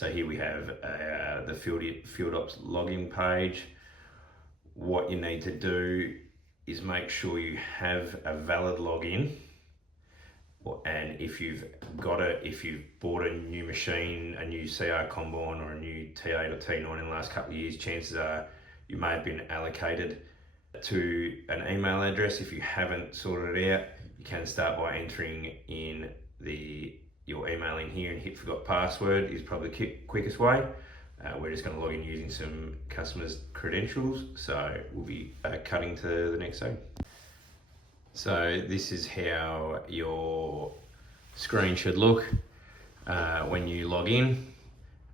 So here we have the FieldOps login page. What you need to do is make sure you have a valid login, and if you've bought a new machine, a new CR combine or a new T8 or T9 in the last couple of years, chances are you may have been allocated to an email address. If you haven't sorted it out, you can start by entering in your email in here and hit forgot password is probably the quickest way. We're just going to log in using some customers' credentials, so we'll be cutting to the next scene. So this is how your screen should look when you log in.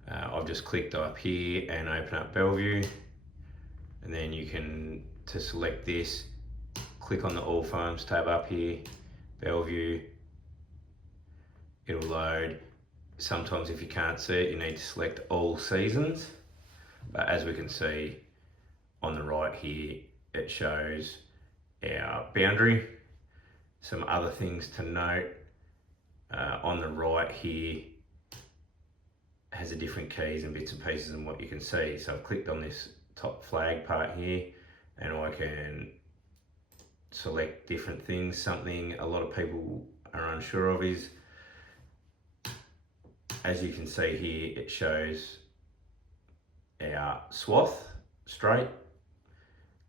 I've just clicked up here and open up Bellevue, and then you can, to select this, click on the All Farms tab up here, Bellevue. It'll load. Sometimes if you can't see it, you need to select all seasons. But as we can see on the right here, it shows our boundary. Some other things to note, on the right here has a different keys and bits and pieces than what you can see. So I've clicked on this top flag part here and I can select different things. Something a lot of people are unsure of is, as you can see here, it shows our swath straight.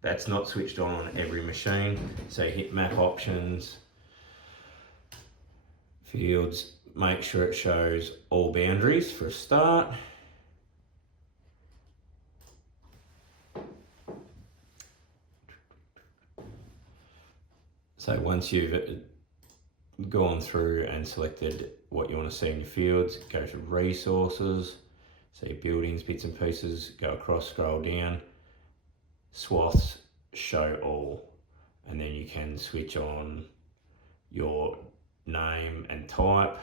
That's not switched on every machine. So hit map options, fields, make sure it shows all boundaries for a start. So once you've gone through and selected what you want to see in your fields, go to resources, see buildings, bits and pieces, go across, scroll down, swaths, show all, and then you can switch on your name and type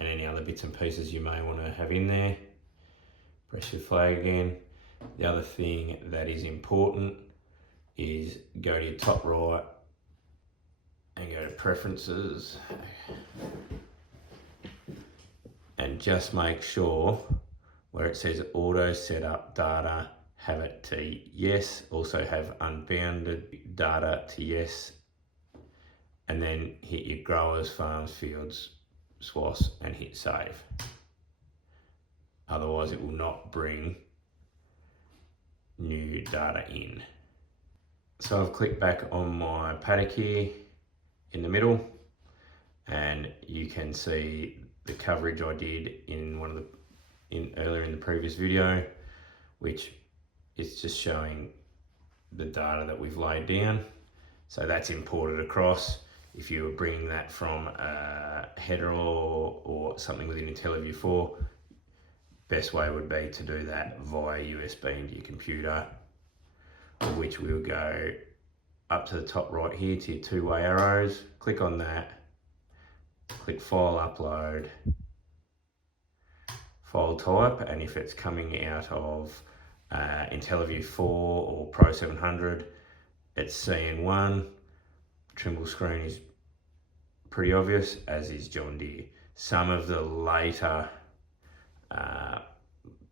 and any other bits and pieces you may want to have in there. Press your flag again. The other thing that is important is go to your top right and go to preferences and just make sure where it says auto setup data, have it to yes, also have unbounded data to yes, and then hit your growers, farms, fields, swaths and hit save. Otherwise it will not bring new data in. So I've clicked back on my paddock here in the middle, and you can see the coverage I did in earlier in the previous video, which is just showing the data that we've laid down. So that's imported across. If you were bringing that from a header or something within IntelliView 4, best way would be to do that via USB into your computer, of which we'll go up to the top right here to your two-way arrows, click on that, click File Upload, File Type, and if it's coming out of IntelliView 4 or Pro 700, it's CN1. Trimble screen is pretty obvious, as is John Deere. Some of the later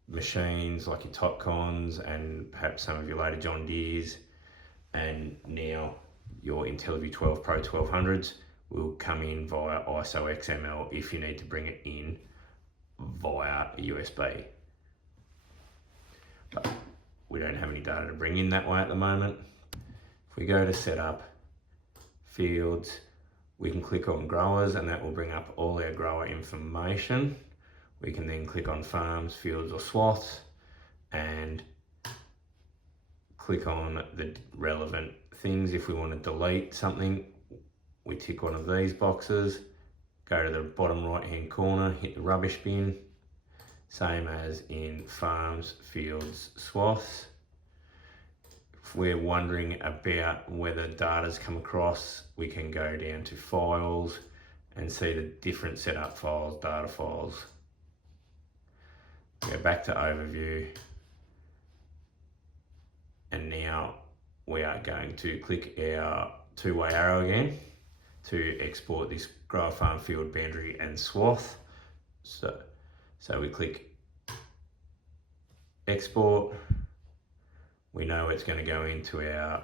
machines like your Topcons and perhaps some of your later John Deeres and now your IntelliView 12 Pro 1200s will come in via ISO XML if you need to bring it in via USB. But we don't have any data to bring in that way at the moment. If we go to setup, fields, we can click on growers and that will bring up all our grower information. We can then click on farms, fields or swaths and click on the relevant things. If we want to delete something, we tick one of these boxes, go to the bottom right hand corner, hit the rubbish bin, same as in farms, fields, swaths. If we're wondering about whether data's come across, we can go down to files and see the different setup files, data files. Go back to overview, and now we are going to click our two-way arrow again to export this grower, farm, field, boundary and swath. So we click export. We know it's going to go into our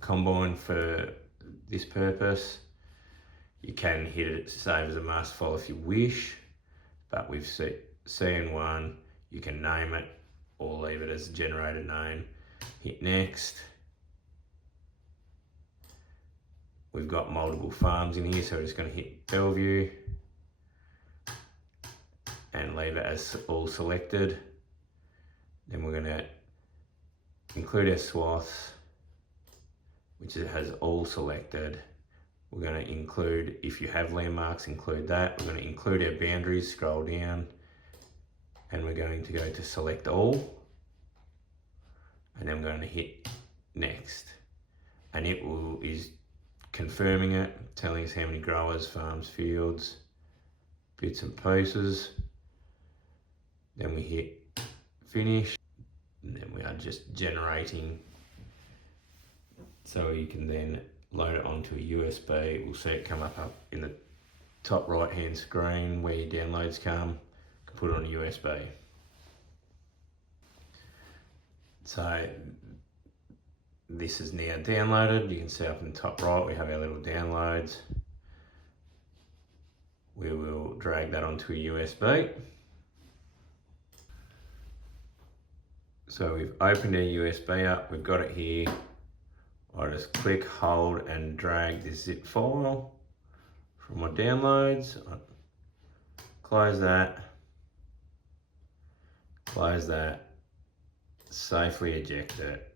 combine for this purpose. You can hit it save as a master file if you wish, but with CN1 you can name it or leave it as a generated name. Hit next. We've got multiple farms in here, so we're just going to hit Bellevue and leave it as all selected. Then we're going to include our swaths, which it has all selected. We're going to include, if you have landmarks, include that. We're going to include our boundaries, scroll down, and we're going to go to select all, and then we're going to hit next. And it is confirming it, telling us how many growers, farms, fields, bits and pieces. Then we hit finish, and then we are just generating. So you can then load it onto a USB. We'll see it come up in the top right hand screen where your downloads come. You can put it on a USB. So this is now downloaded. You can see up in the top right we have our little downloads. We will drag that onto a USB. So we've opened our USB up, we've got it here. I just click, hold and drag this zip file from my downloads. Close that, safely eject it.